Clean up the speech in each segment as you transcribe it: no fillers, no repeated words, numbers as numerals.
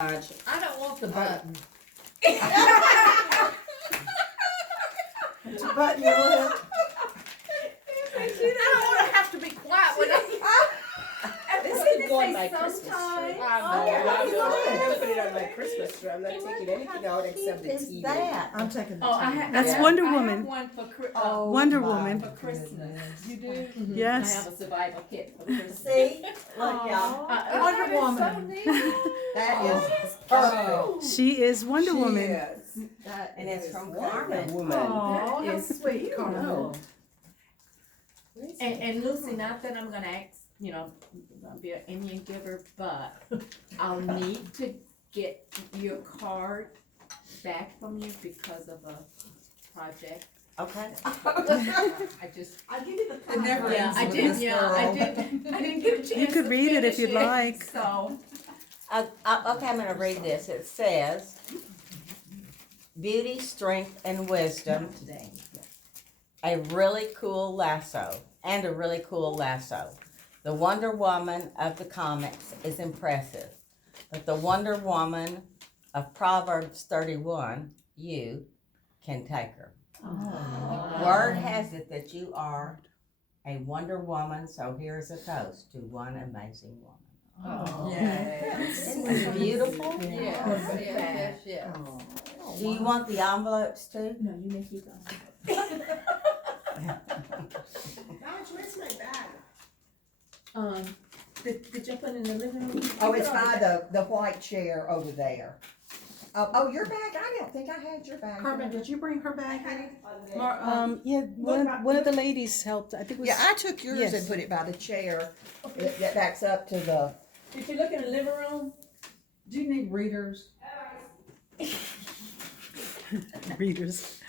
I don't want the button. To button your lip. I don't want to have to be quiet when I. This Didn't could it go on say my Christmas tree. sometime? I Oh, know, yeah, I you know. I'm would. gonna put it on my Christmas tree. I'm not taking anything out except the Is TV. that? I'm taking the Oh, I TV. have. That's I have, Wonder I have Woman. one for Oh, Wonder my Woman. for Christmas. goodness. You do? I Yes. have a survival kit for Christmas. See? Look, y'all. Wonder that is Woman. So neat. That is Oh. perfect. She is Wonder She Woman. is. And it's from Wonder Carmen. Woman. Oh, That how is sweet, cute. Carmen. And Lucy, not that I'm gonna ask, be an Indian giver, but I'll need to get your card back from you because of a project. Okay. I just. I'll give you the It never Yeah, ends I with did, this yeah, girl. I didn't get a chance. You could to read it if finish you'd like. So, Okay, I'm gonna read this. It says, beauty, strength, and wisdom, today. a really cool lasso, and a really cool lasso. The Wonder Woman of the comics is impressive, but the Wonder Woman of Proverbs 31, you can take her. Word has it that you are a Wonder Woman, so here's a toast to one amazing woman. Oh. Isn't it beautiful? Yes. Do you want the envelopes too? No, you may keep going. Where's my bag? Did you put it in the living room? Oh, it's by the white chair over there. Oh, your bag? I don't think I had your bag. Carmen, did you bring her bag, honey? Yeah, one of the ladies helped. I think it was. Yeah, I took yours Yes. and put it by the chair that backs up to the. Did you look in the living room? Do you need readers? Readers.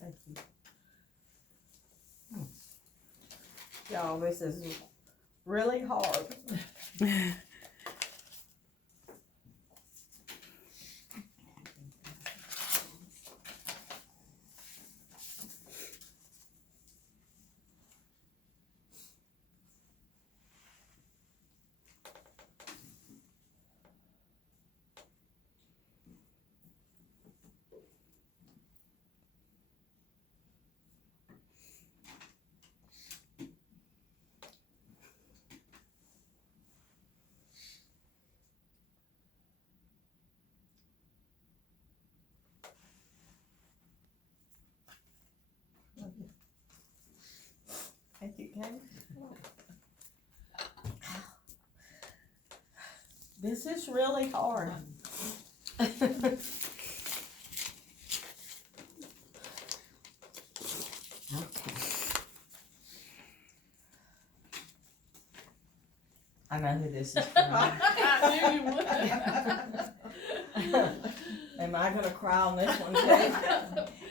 Thank you. Y'all, this is really hard. Thank you, Kate. This is really hard. Okay. I know who this is from. I knew you would. Am I gonna cry on this one too?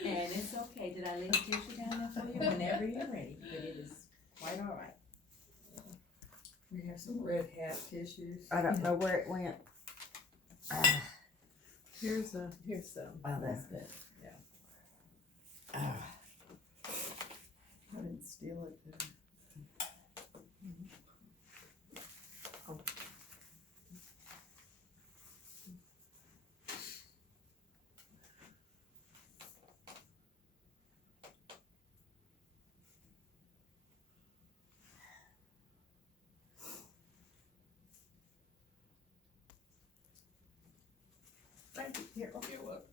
And it's okay, did I leave tissue down there for you whenever you're ready, but it is quite all right. We have some red hat tissues. I don't know where it went. Here's some. Oh, that's good. I didn't steal it. did I? Thank you. Here, okay, look.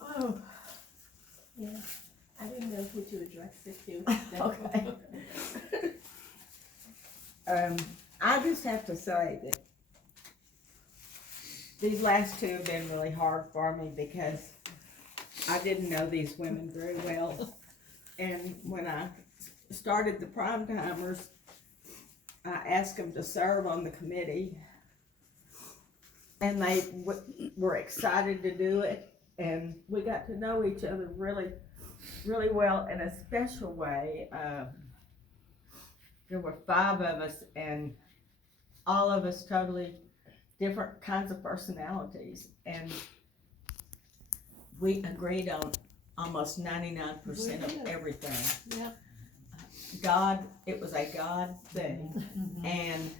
Oh. Yeah, I didn't know who to address it to. Okay. I just have to say that these last two have been really hard for me because I didn't know these women very well. And when I started the Prime Timers, I asked them to serve on the committee. And they were excited to do it. And we got to know each other really, really well in a special way. There were 5 of us, and all of us totally different kinds of personalities, and we agreed on almost 99% of everything. Yep. God, it was a God thing, and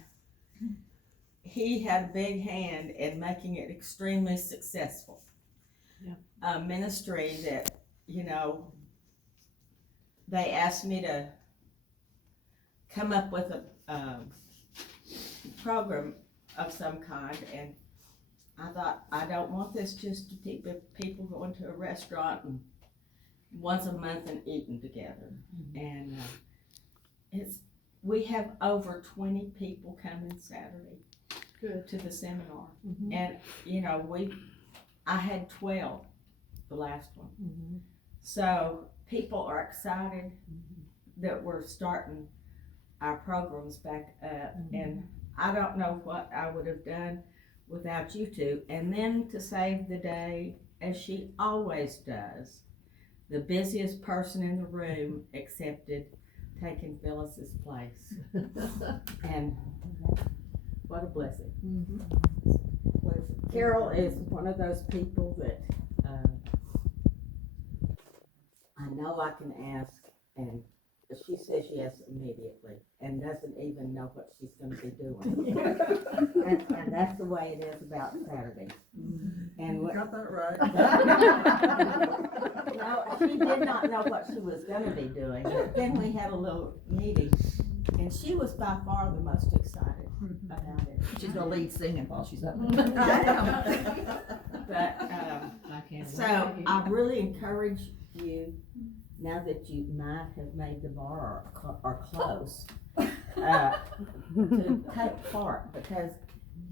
he had a big hand in making it extremely successful. Yeah. A ministry that, you know, they asked me to come up with a program of some kind, and I thought, I don't want this just to keep people going to a restaurant and once a month and eating together. And we have over 20 people coming Saturday Good. to the seminar. Mhm. And, you know, I had 12 the last one. Mhm. So people are excited that we're starting our programs back up. And I don't know what I would have done without you two. And then to save the day, as she always does, the busiest person in the room accepted taking Phyllis's place. And what a blessing. Mhm. Carol is one of those people that I know I can ask, and she says yes immediately and doesn't even know what she's going to be doing. and that's the way it is about Saturday. And what, Got that right. no, she did not know what she was going to be doing. But then we had a little meeting, and she was by far the most excited about it. She's gonna lead singing while she's up But so I really encourage you, now that you might have made the bar or close, to take part, because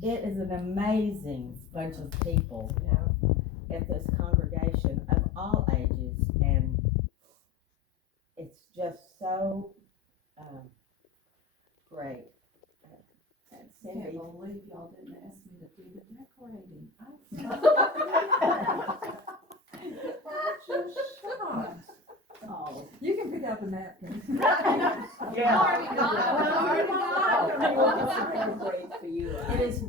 it is an amazing bunch of people at this congregation of all ages, and it's just so great. And I can't Cindy, believe y'all didn't ask me to do the decorating. I'm just shocked. oh, You can pick out the napkins. yeah. Already got it. For you. It is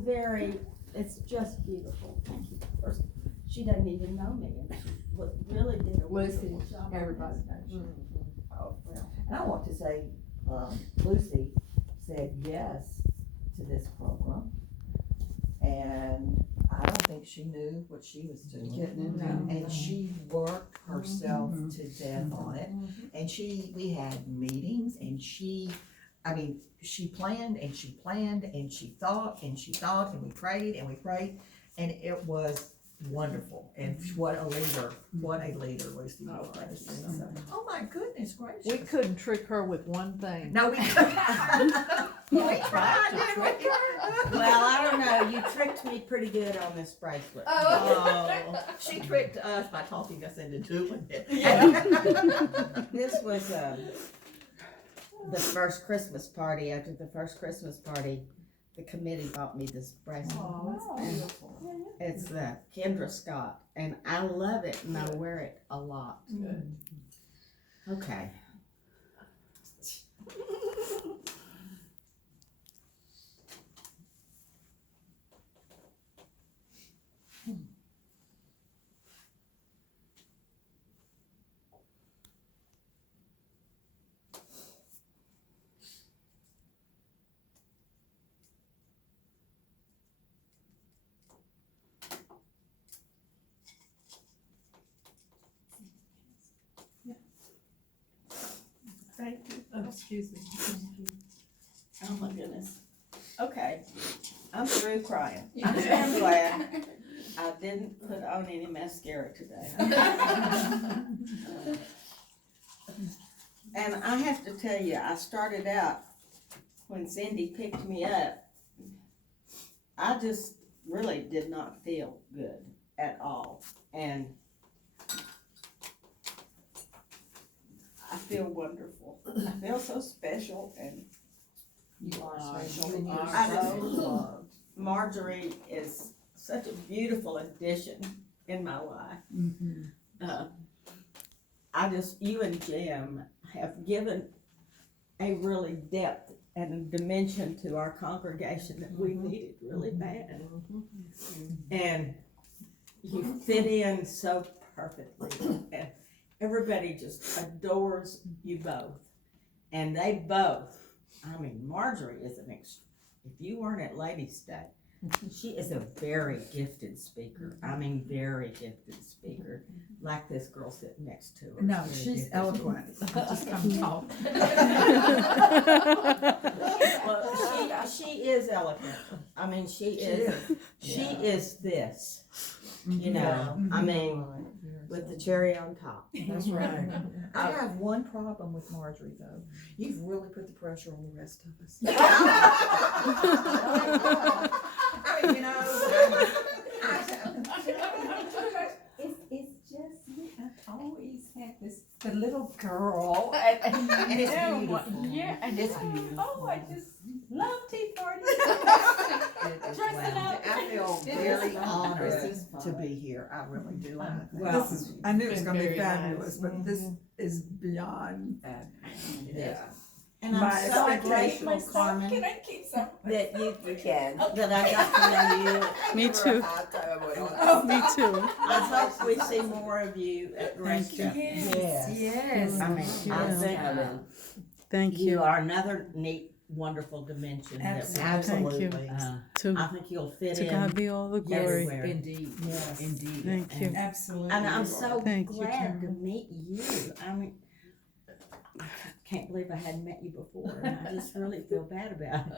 it's just beautiful. Thank you. First, she doesn't even know me, and she really did a Lucy, wonderful job. everybody knows you. Oh, well. And I want to say, Lucy said yes to this program. And I don't think she knew what she was doing. And she worked herself to death on it. And we had meetings, and she planned and she planned and she thought and she thought, and we prayed, and it was wonderful. And what a leader Lucy was. So, oh my goodness gracious. We couldn't trick her with one thing. No, we we tried, didn't we? Well, I don't know. You tricked me pretty good on this bracelet. Oh, she tricked us by talking us into doing it. This was the first Christmas party. After the first Christmas party, the committee bought me this bracelet. Oh, that's beautiful. It's Kendra Scott, and I love it, and I wear it a lot. Good. Okay. Thank you. Oh, excuse me. Thank you. Oh my goodness. Okay, I'm through crying. I'm so glad I didn't put on any mascara today. And I have to tell you, I started out when Cindy picked me up, I just really did not feel good at all. And I feel wonderful. I feel so special, and You are special. You You are are so so loved. Marjorie is such a beautiful addition in my life. You and Jim have given a really depth and a dimension to our congregation that we needed really bad. And you fit in so perfectly, and everybody just adores you both. And they both, Marjorie is an if you weren't at Ladies' Day, she is a very gifted speaker. I mean, very gifted speaker. Like this girl sitting next to her. No, Very she's gifted. eloquent. I just come talk. Well, she is eloquent. I mean, she is this. You know, I mean, with the cherry on top. That's right. I have one problem with Marjorie though. You've really put the pressure on the rest of us. I mean, you know, it's just, I've always had the little girl, and it's beautiful. Yeah, and It's beautiful. oh, I just love tea parties. Dressing up. I feel very honored to be here. I really do. Well, I knew it was been gonna be very fabulous, nice. but this is beyond, Yeah. And I'm my so expectations. grateful, Carmen, Can I keep some? that you can, that I got to know you. Me too. Oh, Me too. I hope we see more of you at the Thank you. restaurant. yes. I mean, I Yeah. think Thank you you. are another neat, wonderful dimension. that we- Absolutely. To, I think you'll fit to in God be all the glory. everywhere. Indeed, Yes. indeed. Thank you. Absolutely. And I'm so Thank you, glad to Karen. meet you. I mean, I can't believe I hadn't met you before, and I just really feel bad about it.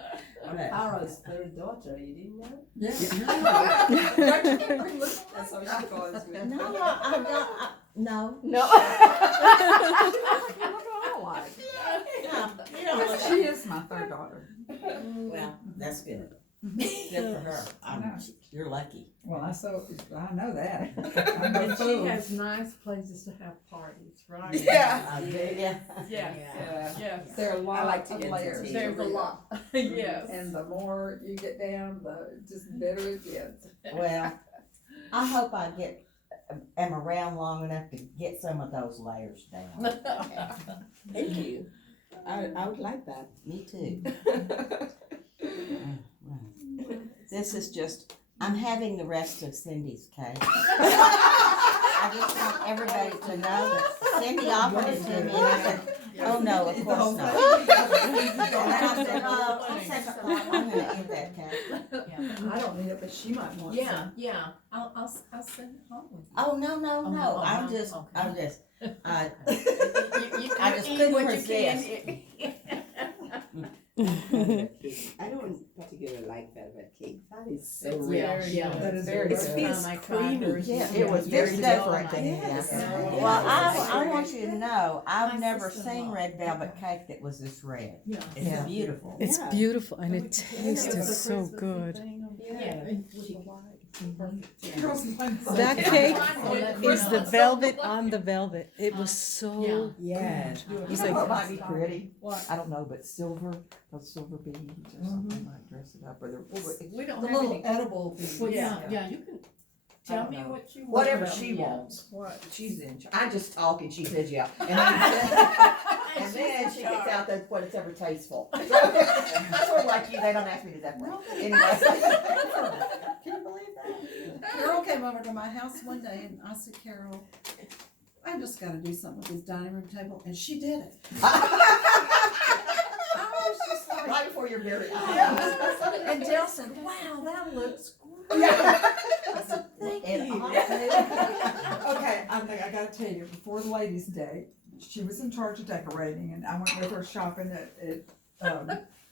But- Pharaoh's third daughter, you didn't know? Yeah. That's how she calls me. No, I'm not. No. No. You don't look She is my third daughter. well. That's good. Good for her. You're lucky. Well, I know that. I'm no And she fool. has nice places to have parties, right? Yeah. I do, yeah. Yeah, yeah. There are a lot like to of get layers. into There's a lot. Yes. And the more you get down, the just better it gets. Well, I hope I am around long enough to get some of those layers down. Thank you. I would like that. Me too. This is just, I'm having the rest of Cindy's cake. I just want everybody to know that Cindy offered it to me and I said, oh no, of course not. And then I said, oh, I'll take a lot. I'm gonna eat that cake. I don't need it, but she might want Yeah, some. yeah. I'll send it home with you. Oh, no, Oh, no, oh, I'm no, just, okay. I'm just, You I just eat couldn't what you resist. can. I don't particularly like velvet cake. That is so It's rich. very yummy. That is Very very good. good. Time I tried hers, Yeah, it's it was very very different good. than Yes. anything. Well, Yes. I want you to know, I've My never sister-in-law. seen red velvet cake that was this red. Yeah. It's Yeah. beautiful. It's Yeah. beautiful and it It tasted was a so Christmassy good. thing. Yeah. Girls like That Yeah. cake Yeah. is the velvet on the velvet. It was so Yes. You It's know like- what might be pretty? What? I don't know, but those silver beads or something like dress it up or We don't The have little any. edible things. Well, yeah, you can tell don't me know. what you want. whatever she Yeah. wants. What? She's in. I just talk and she says yeah, and then she gets out that what it's ever tasteful. So, I sort of like you. They don't ask me to that way. Anyway. Can you believe that? Carol came over to my house one day and I said, Carol, I just gotta do something with this dining room table, and she did it. I was just like, Right before your very eyes. yeah. And Jill said, wow, that looks great. Yeah. I said, thank And you. Okay, I gotta tell you, before the ladies' day, she was in charge of decorating, and I went with her shopping at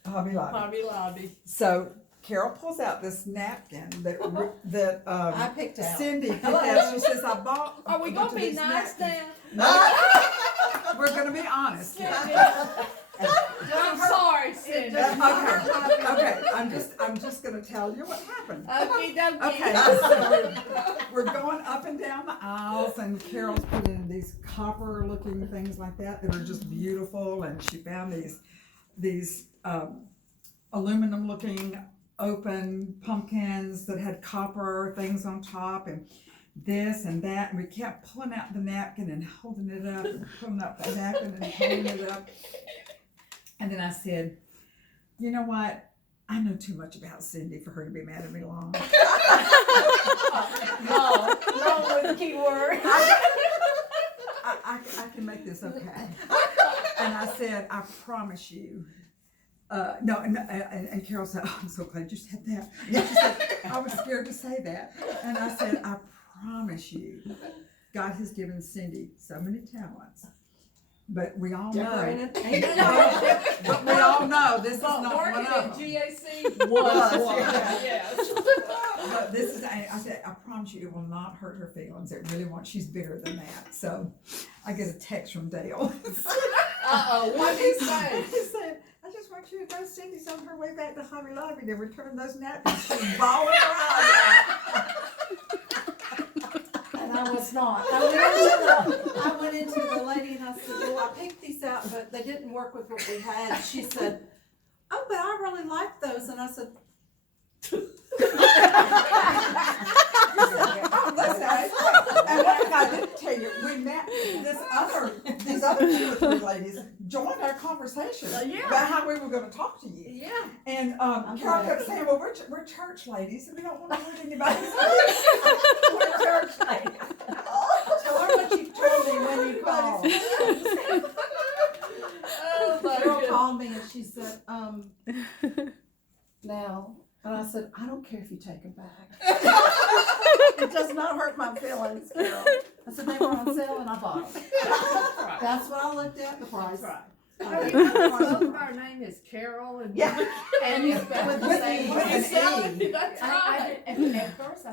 Hobby Lobby. Hobby Lobby. So Carol pulls out this napkin that I picked out. Cindy picked out. She says, "I bought." Are we a bunch gonna of be these nice napkins." now? We're gonna be honest. I'm sorry, Cindy. Okay. I'm just gonna tell you what happened. Okay, Okay, so we're going up and down the aisles, and Carol's putting in these copper-looking things like that are just beautiful, and she found these aluminum-looking open pumpkins that had copper things on top, and this and that, and we kept pulling out the napkin and holding it up, and pulling out the napkin and holding it up, and then I said, you know what? I know too much about Cindy for her to be mad at me long. No, long was the key word. I can make this okay. And I said, I promise you, No, and Carol said, "Oh, I'm so glad you said that." She said, "I was scared to say that," and I said, "I promise you, God has given Cindy so many talents, but we all know, but we all know this is not one Working of at them." GAC was one, Yeah. yes. But this is, I said, I promise you, it will not hurt her feelings. It really won't. She's bigger than that. So I get a text from Dale. Uh-oh, what did he say? He said, "I just want you to know Cindy's on her way back to Hobby Lobby to return those napkins." She's bawling her eyes out. And I was not. I went into the lady and I said, "Well, I picked these out, but they didn't work with what we had." She said, "Oh, but I really like those." And I said, Oh, listen, and like I didn't tell you, we met these other 2 or 3 ladies joined our conversation about how we were going to talk to you. Yeah. And Carol kept saying, "Well, we're church ladies, and we don't want to hurt anybody's We're church ladies." "Tell her what you told me when you called." Oh, my Carol goodness. called me and she said, "Now," and I said, "I don't care if you take them back." It does not hurt my feelings, Carol. I said, "They were on sale and I bought them." Right. That's what I looked at, the price. That's right. Both of our name is Carol and. Yeah. And you With spelled the the same same. with an E. That's I right. did, at first,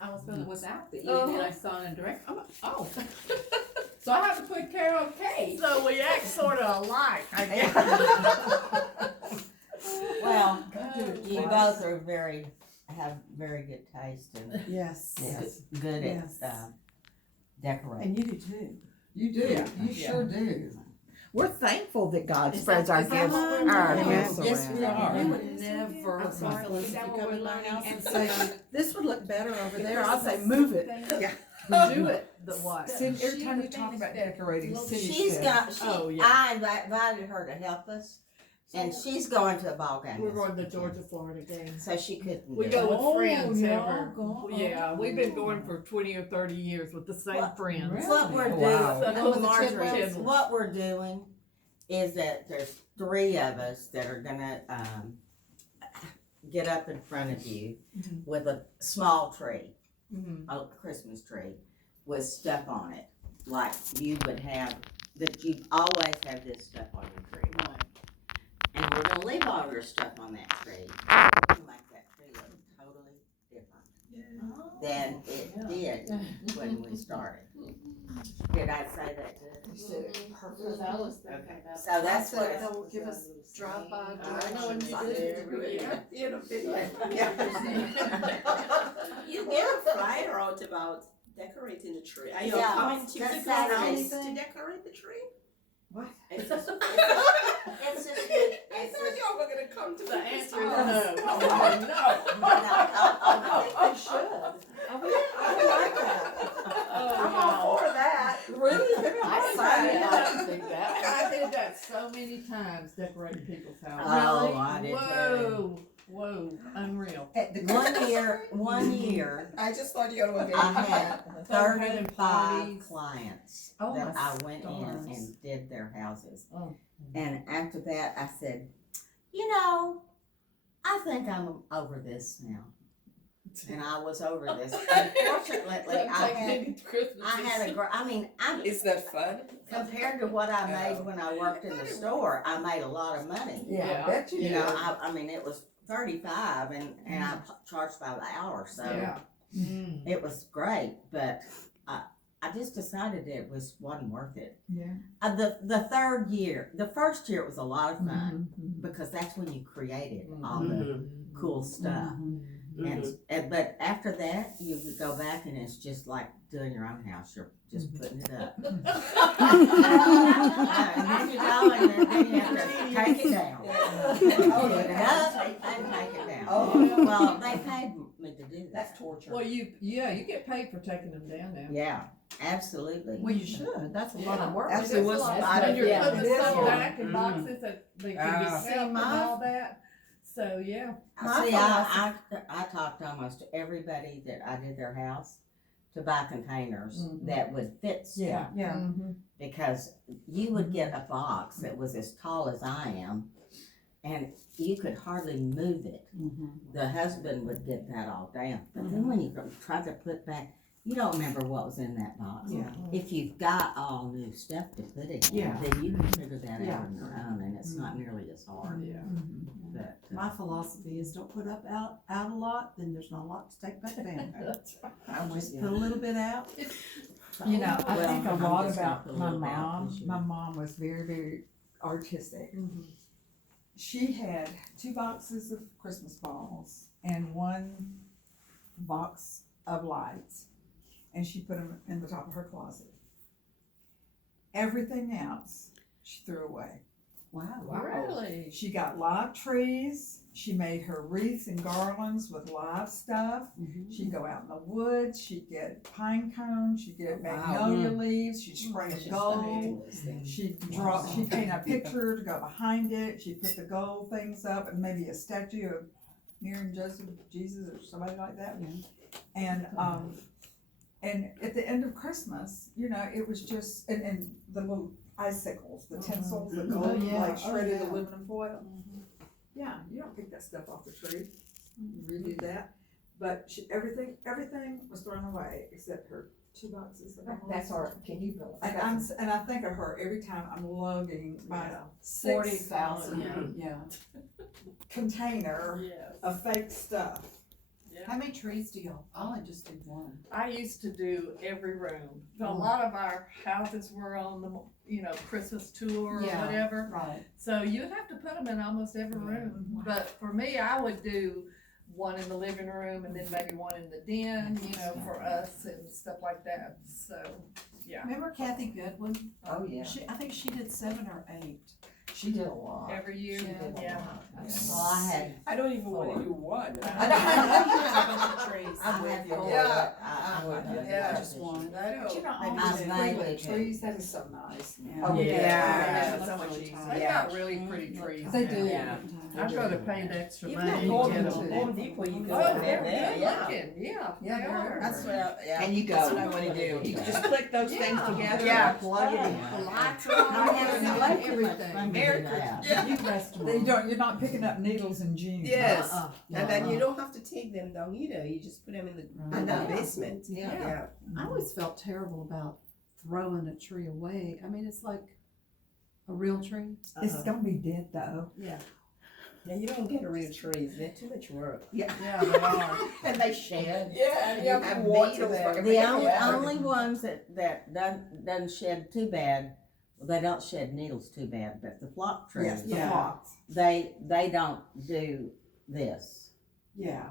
I was feeling without the E, and then I saw it in direct, I'm like, oh. So I have to put Carol K. So we act sort of alike, I guess. Well, Oh, you gosh. both are have very good taste and Yes. good Yes. at decorating. And you do too. You do. Yeah. You sure do. We're thankful that God Is spreads that- our is that gifts, what we're our doing? gifts Yes, we around. are. We would never, I'm sorry, Phyllis, is if that you what come we're in my learning? house and And say, "This would look better over there," Because I'd say, it's "Move it." something- Yeah. Do it the what? Cindy, every She time you would talk think about that decorating, little- Cindy She's says, got, Oh, yeah. I invited her to help us, and she's going to a ball game. We're this going to weekend. Georgia, Florida game. So she couldn't We do go it. with Oh, friends y'all ever. go- Yeah, we've been going for 20 or 30 years with the same What? friends. What we're Oh, doing, wow. So with the Marjorie, Tidwells? what we're doing is that there's 3 of us that are gonna, get up in front of you with a small tree, a Christmas tree, with stuff on it, like you would have, that you always have this stuff on your tree. And we're gonna leave all your stuff on that tree. We're gonna make that tree look totally different than it did when we started. Did I say that good? Because I was thinking Okay, about- so that's I what, said they'll give us drive-by I know what directions. you did. Yeah. In a video. You gave a flyer out about decorating the tree. Are you Yeah, coming to that's the house Saturday. to decorate the tree? "What?" it's just, it's just, I it's thought just, y'all were gonna come to The the answer is house. no. Oh, no. I I think they should. I would like that. I'm all for that. Really? Give me a I hard decided time. not to do that. I did that so many times decorating people's houses. Oh, I did too. Whoa, whoa, unreal. At the One year, I just thought y'all were I had Having 35 parties. clients Oh, that my I went in stars. and did their houses. Oh. And after that, I said, you know, I think I'm over this now. And I was over this. Unfortunately, I had Is that fun? compared to what I made when I worked in the store, I made a lot of money. Yeah, Yeah. I bet you You did. know, I mean, it was 35 and I charged by the hour, so Yeah. it was great, but I just decided it wasn't worth it. Yeah. The third year, the first year it was a lot of fun Mhm. because that's when you created all the cool stuff. Mhm. And but after that, you would go back and it's just like doing your own house. You're just putting it up. And then you go and then you have to take it down. Put it up and take it down. Oh. Well, they paid me to do that. That's torture. Well, you get paid for taking them down now. Yeah, absolutely. Well, you should. That's a lot of work. Actually, It's what's a lot. spotted- And you're yeah, putting it the is stuff work. back in boxes that they can be Ah. kept and all that. So, yeah. My See, I talked to almost everybody that I did their house to buy containers that would fit stuff. Yeah. Yeah. Mhm. Because you would get a box that was as tall as I am, and you could hardly move it. The husband would get that all down, but then when you try to put back, you don't remember what was in that box. Yeah. If you've got all new stuff to put in, Yeah. then you can figure that Yeah. out on your own, and it's not nearly as hard. Yeah. But, My philosophy is don't put out a lot, then there's not a lot to take back down. I just put a little bit out. You know, I Well, think a I'm lot just gonna about put a my little out mom. this year. My mom was very, very artistic. She had 2 boxes of Christmas balls and 1 box of lights, and she put them in the top of her closet. Everything else she threw away. Wow. Really? She got live trees. She made her wreaths and garlands with live stuff. She'd go out in the woods. She'd get pine cones. She'd get magnolia leaves. She'd spray them gold. She'd paint a picture to go behind it. She'd put the gold things up and maybe a statue of Mary and Joseph, Jesus, or somebody like that. And at the end of Christmas, you know, it was just and the little icicles, the tinsels, the gold, like shredded aluminum foil. Yeah, you don't pick that stuff off the tree. You redo that. But everything was thrown away except her 2 boxes of That's our, can you believe? and I think of her every time I'm lugging my 40,000. Yeah. container Yes. of fake stuff. How many trees do y'all? I only just did 1. I used to do every room. A lot of our houses were on the, Christmas tour or Yeah. whatever. Right. So you'd have to put them in almost every room. But for me, I would do 1 in the living room and then maybe 1 in the den, for us and stuff like that. So, yeah, Remember Kathy Goodwin? Oh, yeah. I think she did 7 or 8. She did a lot. every year, She did a yeah. lot. Well, I had, I don't even wanna do 1. I know, you have a bunch of trees. I had 4. Yeah. I would. Yeah. Just 1. I But you know, Maybe all these two. pretty Maybe little trees, that is so nice. Oh, Yeah. So much easier. They got really pretty trees. They do. Yeah. I'd rather pay the extra Even money at to Home get them. Depot, you can Oh, go they're there. good Yeah. looking, yeah, Yeah, they they are. are. That's what, yeah. And you go. That's what I wanna do. You can just click those things Yeah. together Yeah. and plug it in. Yeah. The lights are I on, haven't everything. had too much fun to Merry do that. Yeah. You're not picking up needles and jeans. Yes, Uh-uh. and then you don't have to take them down either, you just put them in the basement. Yeah. I always felt terrible about throwing a tree away. I mean, it's like a real tree. It's gonna be dead though. Yeah. Yeah, you don't get real trees, they're too much work. Yeah, they are. And they shed. Yeah, and you have to water them. The only ones that doesn't shed too bad, well, they don't shed needles too bad, but the flock trees, Yes, the Yeah. flocks. they don't do this Yeah.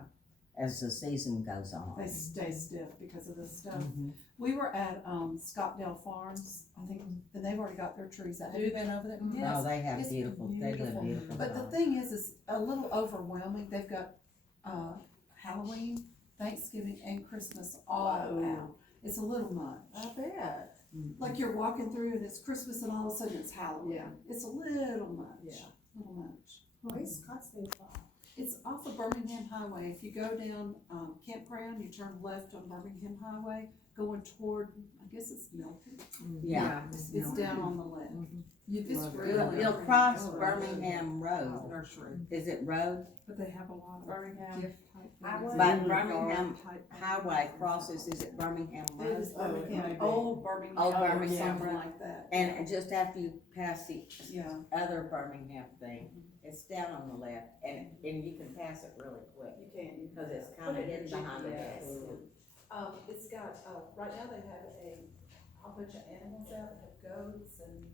as the season goes on. They stay stiff because of this stuff. Mhm. We were at Scottdale Farms, I think, and they've already got their trees out. Have you been over there? Oh, Yes. they have It's beautiful, they do beautiful. beautiful. But the flowers. thing is, it's a little overwhelming. They've got Halloween, Thanksgiving, and Christmas all out. It's a little much. I bet. Like you're walking through and it's Christmas and all of a sudden it's Halloween. Yeah. It's a little much. Yeah. Little much. Where's Scottsdale Farm? It's off of Birmingham Highway. If you go down Campground, you turn left on Birmingham Highway, going toward, I guess it's Milton. Yeah, It's down on the left. It's it'll, really. it'll cross pretty. Birmingham Road. Nursery. Is it road? But they have a lot of Birmingham gift type Highway? things. But Birmingham Type Highway crosses, is it Birmingham It Road? is Birmingham, maybe. old Birmingham. Old or Birmingham something Road. like that. And just after you pass the Yeah. other Birmingham thing, it's down on the left, and you can pass it really quick, You can. because it's kinda hidden behind the desk. It's got, right now they have a whole bunch of animals out, they have goats and